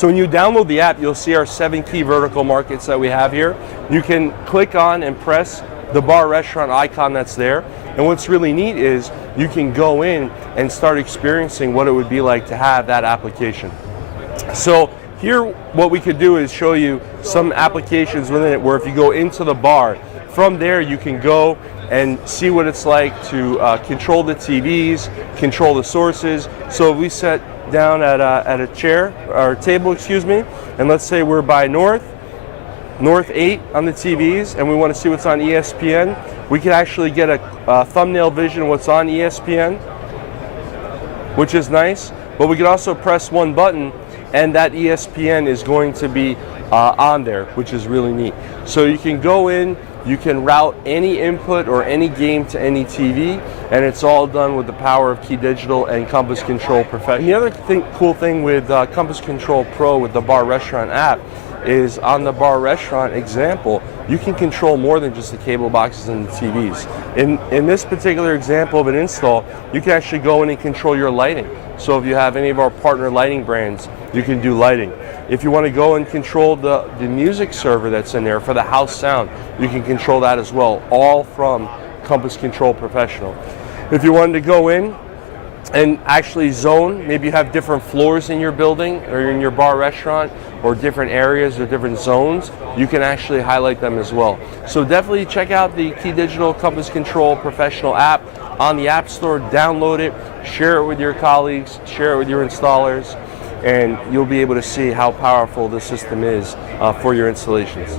So when you download the app, you'll see our 7 key vertical markets that we have here. You can click on and press the bar restaurant icon that's there. And what's really neat is you can go in and start experiencing what it would be like to have that application. So here, what we could do is show you some applications within it where if you go into the bar, from there you can go and see what it's like to control the TVs, control the sources. So if we sit down at a chair, or table, excuse me, and let's say we're by North 8 on the TVs, and we want to see what's on ESPN, we can actually get a thumbnail vision of what's on ESPN, which is nice. But we can also press one button, and that ESPN is going to be on there, which is really neat. So you can go in, you can route any input or any game to any TV, and it's all done with the power of KeyDigital and Compass Control Professional. The other cool thing with Compass Control Pro with the bar restaurant app is on the bar restaurant example, you can control more than just the cable boxes and the TVs. In this particular example of an install, you can actually go in and control your lighting. So if you have any of our partner lighting brands, you can do lighting. If you want to go and control the music server that's in there for the house sound, you can control that as well, all from Compass Control Professional. If you wanted to go in and actually zone, maybe you have different floors in your building or in your bar restaurant, or different areas or different zones, you can actually highlight them as well. So definitely check out the KeyDigital Compass Control Professional app on the App Store, download it, share it with your colleagues, share it with your installers, and you'll be able to see how powerful the system is for your installations.